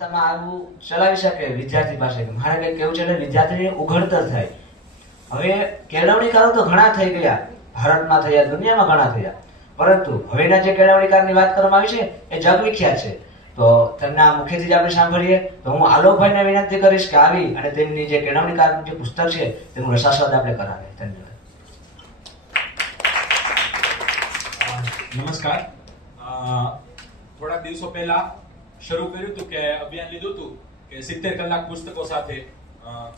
તમે આવું ચલાવી શકે વિદ્યાર્થી પાસે મારે કંઈક કેવું છે એટલે વિદ્યાર્થીને ઉઘડતર થાય. હવે કેળવણીકારો તો ઘણા થઈ ગયા, ભારતમાં થયા, દુનિયામાં ઘણા થયા, પરંતુ હવેના જે કેળવણીકારની વાત કરવામાં આવી છે એ જગ વિખ્યાત છે. તો તેમના મુખેથી જ આપણે સાંભળીએ તો હું આલોકભાઈને વિનંતી કરીશ કે આવી અને તેમની જે કેળવણીકારનું જે પુસ્તક છે તેનું રસાસ્વાદ આપણે કરાવીએ. ધન્યવાદ. નમસ્કાર. થોડા દિવસો પહેલા શરૂ કર્યું હતું કે અભિયાન લીધું હતું કે 70 કલાક પુસ્તકો સાથે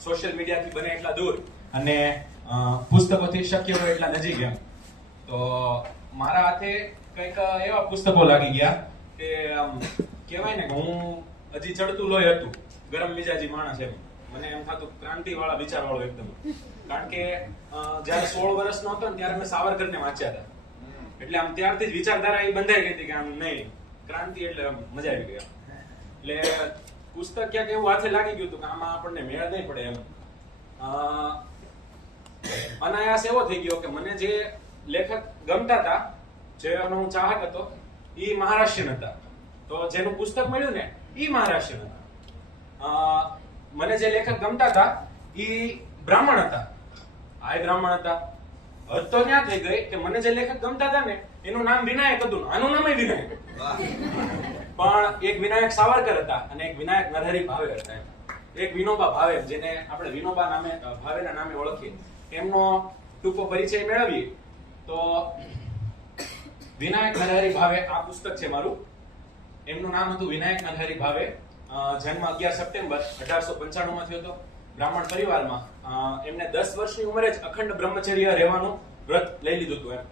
સોશિયલ મીડિયાથી બને એટલા દૂર અને પુસ્તકોથી શક્ય હોય એટલા નજીક એમ. તો મારા હાથે કંઈક એવા પુસ્તકો લાગી ગયા કે કહેવાય ને કે હું હજી ચડતું લોહી હતું, ગરમ મિજાજી માણસ એમ. મને એમ થતું ક્રાંતિવાળા વિચારવાળો એકદમ. કારણ કે જ્યારે 16 વર્ષનો હતો ને ત્યારે મેં સાવરકરને વાંચ્યા હતા. એટલે આમ ત્યારથી જ વિચારધારા એ બંધાઈ ગઈ હતી કે આમ નહીં, ક્રાંતિ એટલે મજા આવી ગઈ. એટલે પુસ્તક ક્યાંક એવું હાથે લાગી ગયું હતું કે આમાં આપણને મેળ નહીં પડે એમ. અનાયાસ એવો થઈ ગયો કે મને જે લેખક ગમતા હતા, જેનો હું ચાહક હતો, એ મહારાષ્ટ્રીયન હતા. તો જેનું પુસ્તક મળ્યું ને એ મહારાષ્ટ્રીયન હતા. મને જે લેખક ગમતા હતા એ બ્રાહ્મણ હતા. આ બ્રાહ્મણ હતા. હદ તો ત્યાં થઈ ગઈ કે મને જે લેખક ગમતા હતા ને એનું નામ વિનાયક હતું, આનું નામ વિનાયક. પણ એક વિનાયક સાવરકર હતા અને એક વિનાયક નરહરી ભાવે હતા. એક વિનોબા ભાવે, જેને આપણે વિનોબા નામે ભાવેના નામે ઓળખીએ, એમનો ટૂંકો પરિચય મેળવીએ તો વિનાયક નરહરી ભાવે આ પુસ્તક છે મારું. એમનું નામ હતું વિનાયક નરહરી ભાવે. જન્મ 11 સપ્ટેમ્બર 1895 માં થયો હતો. બ્રાહ્મણ પરિવારમાં. એમને 10 વર્ષની ઉંમરે જ અખંડ બ્રહ્મચર્ય રહેવાનું વ્રત લઈ લીધું હતું એમ.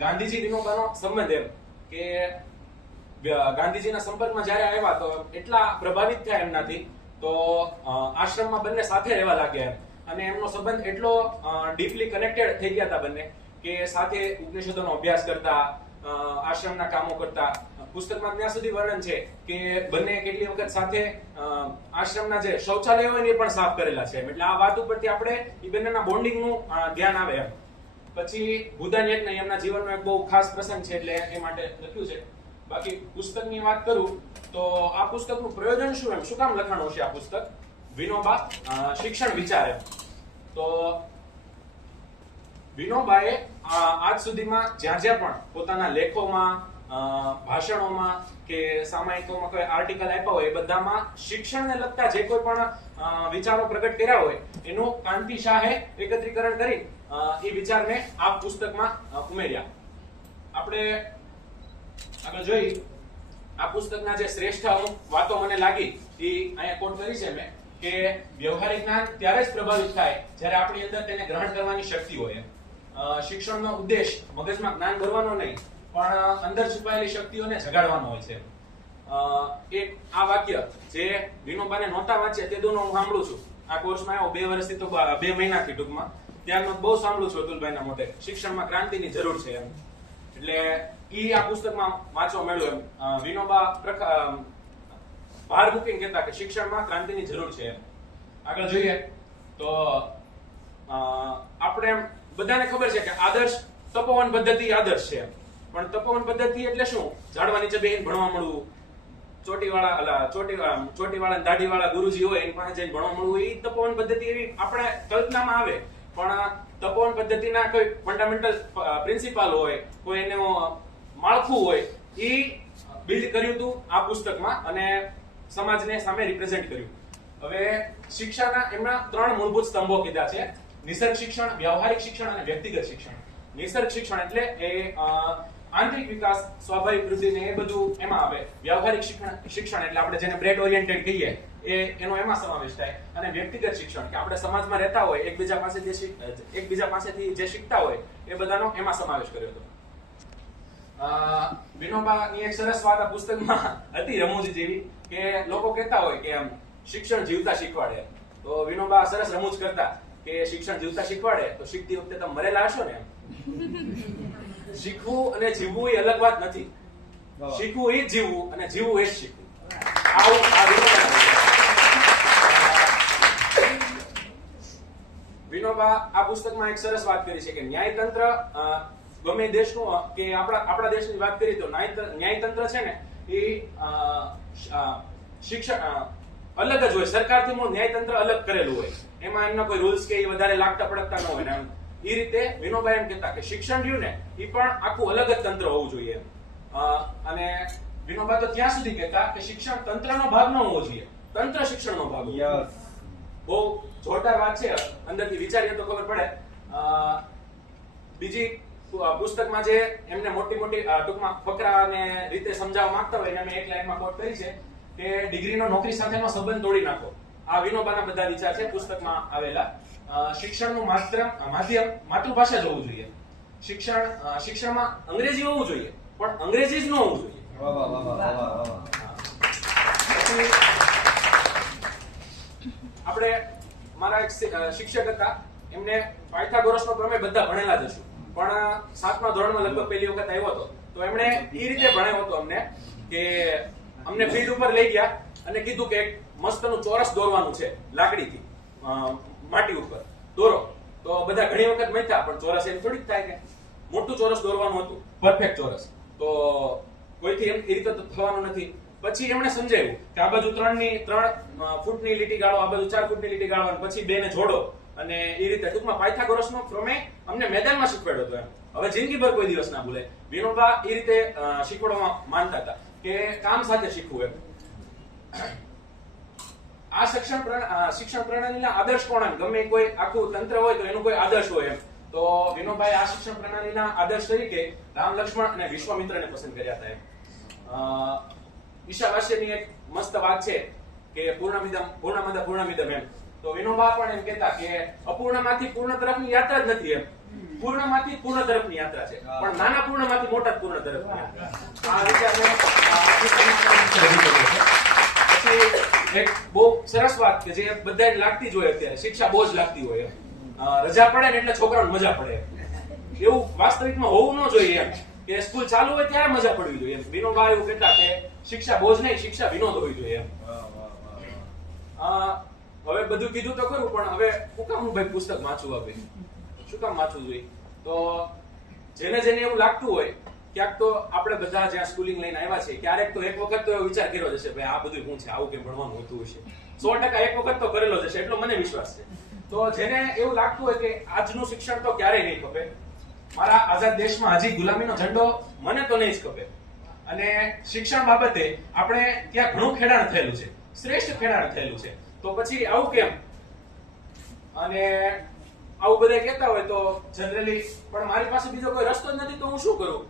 ગાંધીજી વિનોબાનો સંબંધ એમ કે ગાંધીજીના સંપર્કમાં જ્યારે આવ્યા તો એટલા પ્રભાવિત થયા એમનાથી તો આશ્રમમાં બંને સાથે રહેવા લાગ્યા એમ. અને એમનો સંબંધ એટલો ડીપલી કનેક્ટેડ થઈ ગયા હતા બંને કે સાથે ઉપનિષદોનો અભ્યાસ કરતા, આશ્રમના કામો કરતા. પુસ્તકમાં ત્યાં સુધી વર્ણન છે કે બંને કેટલી વખત સાથે આશ્રમના જે શૌચાલય હોય ને એ પણ સાફ કરેલા છે. એટલે આ વાત ઉપરથી આપણે એ બંનેના બોન્ડિંગનું ધ્યાન આવે એમ. પછી ભૂદાન યજ્ઞ એમના જીવનનો એક બહુ ખાસ પ્રસંગ છે એટલે એ માટે લખ્યું છે. બાકી પુસ્તકની વાત કરું તો આ પુસ્તકનું પ્રયોજન શું એમ, શું કામ લખાણું છે આ પુસ્તક? વિનોબા શિક્ષણ વિચાર એમ. તો વિનોબાએ આજ સુધીમાં જ્યાં જ્યાં પણ પોતાના લેખોમાં, ભાષણોમાં કે સામાયિકોમાં કોઈ આર્ટિકલ આપ્યા હોય એ બધામાં શિક્ષણને લગતા જે કોઈ પણ વિચારો પ્રગટ કર્યા હોય એનું કાંતિ શાહે એકત્રીકરણ કરી એ વિચારને આ પુસ્તકમાં ઉમેર્યા. આપણે આગળ જોઈ આ પુસ્તકના જે શ્રેષ્ઠ અમુક વાતો મને લાગી એ અહીંયા કોટ કરી છે મેં કે વ્યવહારિક જ્ઞાન ત્યારે જ પ્રભાવિત થાય જ્યારે આપણી અંદર તેને ગ્રહણ કરવાની શક્તિ હોય. શિક્ષણનો ઉદ્દેશ મગજમાં જ્ઞાન ભરવાનો નહીં પણ અંદર છુપાયેલી શક્તિઓને જગાડવાનો હોય છે. એક આ વાક્ય જે વિનોબાને નહોતા વાંચ્યા તે દોનો હું સાંભળું છું. આ કોર્સમાં આવ્યો 2 વર્ષથી તો 2 મહિનાથી ટૂંકમાં ત્યારનો બહુ સાંભળું છું અતુલભાઈના મોઢે. શિક્ષણમાં ક્રાંતિની જરૂર છે એમ. એટલે ઈ આ પુસ્તકમાં વાંચવા મળ્યું એમ. વિનોબા ભાર મૂકીને કહેતા કે શિક્ષણમાં ક્રાંતિની જરૂર છે એમ. આગળ જોઈએ તો આપણે બધાને ખબર છે કે આદર્શ તપોવન પદ્ધતિ આદર્શ છે. પણ તપોવન પદ્ધતિ એટલે શું? ઝાડવા નીચે બેહીને ભણવા મળવું, ચોટીવાળા દાઢીવાળા ગુરુજી હોય એની પાસે જઈને ભણવા મળવું, એ તપોવન પદ્ધતિ એવી આપણે કલ્પનામાં આવે. પણ તપોવન પદ્ધતિના કોઈ ફંડામેન્ટલ પ્રિન્સિપાલ હોય, કોઈ એનું માળખું હોય, એ બિલ્ડ કર્યું હતું આ પુસ્તકમાં અને સમાજને સામે રિપ્રેઝેન્ટ કર્યું. હવે શિક્ષાના એમના 3 મૂળભૂત સ્તંભો કીધા છે: નિસર્ગ શિક્ષણ, વ્યવહારિક શિક્ષણ અને વ્યક્તિગત શિક્ષણ. નિસર્ગ શિક્ષણ એટલે એ આંતરિક વિકાસ, સ્વાભાવિક વૃદ્ધિ ને એ બધું એમાં આવે. વ્યવહારિક શિક્ષણ એટલે આપણે જેને બ્રેડ ઓરિએન્ટેડ કહીએ એનો એમાં સમાવેશ થાય. અને વ્યક્તિગત શિક્ષણ કે આપણે સમાજમાં રહેતા હોય, એકબીજા પાસેથી જે શીખતા હોય એ બધાનો એમાં સમાવેશ કર્યો હતો. વિનોબાની એક સરસ વાત આ પુસ્તકમાં હતી રમૂજ જેવી કે લોકો કહેતા હોય કે આમ શિક્ષણ જીવતા શીખવાડે. તો વિનોબા સરસ રમૂજ કરતા કે શિક્ષણ જીવતા શીખવાડે તો શીખતી વખતે તમે મરેલા હશો ને એમ. શીખવું અને જીવવું એ અલગ વાત નથી. શીખવું એ જ જીવવું અને જીવવું એ જ શીખવું. આવું આ વિનોબા આ પુસ્તકમાં એક સરસ વાત કરી છે કે ન્યાયતંત્ર ગમે દેશનું કે આપણા દેશની વાત કરીએ તો ન્યાયતંત્ર છે ને એ શિક્ષણ અલગ જ હોય, સરકારથી મૂળ ન્યાયતંત્ર અલગ કરેલું હોય, એમાં એમના કોઈ રૂલ્સ કે એ વધારે લાગતા પડતા ન હોય ને એ રીતે વિનોબા એમ કહેતા કે શિક્ષણ રહ્યું ને એ પણ આખું અલગ જ તંત્ર હોવું જોઈએ. અને વિનોબા તો ત્યાં સુધી કહેતા કે શિક્ષણ તંત્રનો ભાગ ન હોવો જોઈએ, તંત્ર શિક્ષણનો ભાગ હોવો જોઈએ. બહુ જોરદાર વાત છે, અંદરથી વિચારીએ તો ખબર પડે. બીજી પુસ્તકમાં જે એમને મોટી મોટી ટૂંકમાં ફકરા અને રીતે સમજાવવા માંગતા હોય એને મેં એક લાઈનમાં કોટ કરી છે કે ડિગ્રીનો નોકરી સાથેનો સંબંધ તોડી નાખો. આ વિનોબાના બધા વિચાર છે પુસ્તકમાં આવેલા. શિક્ષણનું માધ્યમ માતૃભાષા જ હોવું જોઈએ. શિક્ષણમાં અંગ્રેજી હોવું જોઈએ, પણ અંગ્રેજી જ ન હોવું જોઈએ. આપણે મારા એક શિક્ષક હતા, એમને પાયથાગોરસનો પ્રમેય બધા ભણેલા જ હશું, પણ 7મા ધોરણમાં લગભગ પહેલી વખત આવ્યો હતો તો એમણે એ રીતે ભણાવ્યો હતો અમને કે અમને ફિલ્ડ ઉપર લઈ ગયા અને કીધું કે એક મસ્તનું ચોરસ દોરવાનું છે લાકડીથી, માટી ઉપર દોરો. તો બધા ઘણી વખત મથ્યા, પણ ચોરસ એમ થોડીક થાય કે મોટું ચોરસ દોરવાનું હતું, પરફેક્ટ ચોરસ. તો કોઈથી એમ એ રીતે તો થવાનું નથી. પછી એમણે સમજાવ્યું કે આ બાજુ 3 ફૂટની લીટી ગાળો, આ બાજુ 4 ફૂટની લીટી ગાળો, અને પછી બેને જોડો, અને એ રીતે ટૂંકમાં પાયથાગોરસનો પ્રમેય અમને મેદાનમાં શીખવાડ્યો હતો. એમ હવે જિંદગીભર કોઈ દિવસ ના ભૂલે. વિનોબા એ રીતે શીખવાડવામાં માનતા હતા કે કામ સાથે શીખવું એમ. આ શિક્ષણ પ્રણાલીના આદર્શ કોણ એમ, ગમે કોઈ આખું તંત્ર હોય તો એનું કોઈ આદર્શ હોય એમ. તો વિનોબાએ આ શિક્ષણ પ્રણાલીના આદર્શ તરીકે રામ, લક્ષ્મણ અને વિશ્વામિત્રને પસંદ કર્યા હતા એમ. ઈશાવાસ્યની એક મસ્ત વાત છે કે પૂર્ણમિદમ એમ. તો વિનોબા પણ એમ કહેતા કે અપૂર્ણમાંથી પૂર્ણ તરફની યાત્રા જ નથી એમ, પૂર્ણમાંથી પૂર્ણ તરફની યાત્રા છે, પણ નાના પૂર્ણમાંથી મોટા પૂર્ણ તરફની યાત્રા. આ વિચારને પછી એક બહુ સરસ વાત કે જે બધાને લાગતી જ હોય અત્યારે, શિક્ષા બોજ લાગતી હોય એમ. રજા પડે ને એટલે છોકરાઓને મજા પડે, એવું વાસ્તવિકમાં હોવું ન જોઈએ એમ કે સ્કૂલ ચાલુ હોય ત્યારે મજા પડવી જોઈએ એમ. વિનોબા એવું કહેતા કે શિક્ષા બોજ નહીં, શિક્ષા વિનોદ હોવી જોઈએ એમ. હવે બધું કીધું તો ખરું, પણ હવે શું કામ ભાઈ પુસ્તક વાંચવું, આપે શું કામ વાંચવું જોઈએ? તો જેને એવું લાગતું હોય ક્યાંક તો આપણે બધા જ્યાં સ્કૂલિંગ લઈને આવ્યા છે, ક્યારેક તો એક વખત તો વિચાર કર્યો જશે ભાઈ આ બધું શું છે, આવું કેમ ભણવાનું હોતું હશે. 100% એક વખત તો કરેલો જશે, એટલો મને વિશ્વાસ છે. તો જેને એવું લાગતું હોય કે આજનું શિક્ષણ તો ક્યારેય નહીં ખપે, મારા આઝાદ દેશમાં હજી ગુલામીનો ઝંડો મને તો નહીં જ ખપે, અને શિક્ષણ બાબતે આપણે ત્યાં ઘણું ખેડાણ થયેલું છે, શ્રેષ્ઠ ખેડાણ થયેલું છે, તો પછી આવું કેમ? અને આવું બધા કહેતા હોય તો જનરલી પણ મારી પાસે બીજો કોઈ રસ્તો જ નથી તો હું શું કરું?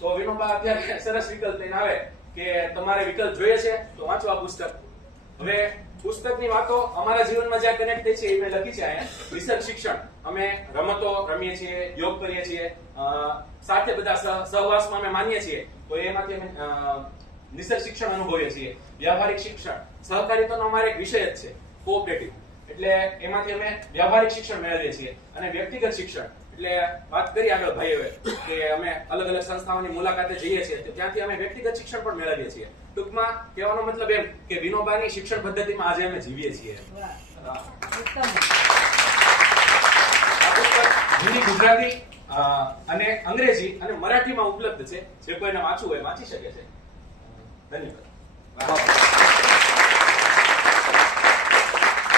તો વિનોબા અત્યારે સરસ વિકલ્પ લઈને આવે કે તમારે વિકલ્પ જોઈએ છે તો વાંચો આ પુસ્તક. હવે પુસ્તકની વાતો અમારા જીવનમાં જ્યાં કનેક્ટ થઈ છે એ મેં લખી છે અહીંયા. નિસર્ગ શિક્ષણ, અમે રમતો રમીએ છીએ, યોગ કરીએ છીએ, સાથે બધા સહવાસમાં અમે માનીએ છીએ, તો એમાંથી અમે નિસર્ગ શિક્ષણ અનુભવીએ છીએ. વ્યવહારિક શિક્ષણ, સહકારિતાનો અમારો એક વિષય જ છે, કોઓપરેટિવ, એટલે એમાંથી અમે વ્યવહારિક શિક્ષણ મેળવીએ છીએ. અને વ્યક્તિગત શિક્ષણ એટલે વાત કરી આગળ ભાઈઓએ કે અમે અલગ અલગ સંસ્થાઓની મુલાકાતે જઈએ છીએ, તો ત્યાંથી અમે વ્યક્તિગત શિક્ષણ પણ મેળવીએ છીએ. ટૂંકમાં કહેવાનો મતલબ એમ કે વિનોબાની શિક્ષણ પદ્ધતિમાં આજે અમે જીવીએ છીએ. હિન્દી, ગુજરાતી અને અંગ્રેજી અને મરાઠીમાં ઉપલબ્ધ છે. જે કોઈને વાંચવું હોય વાંચી શકે છે. ધન્યવાદ.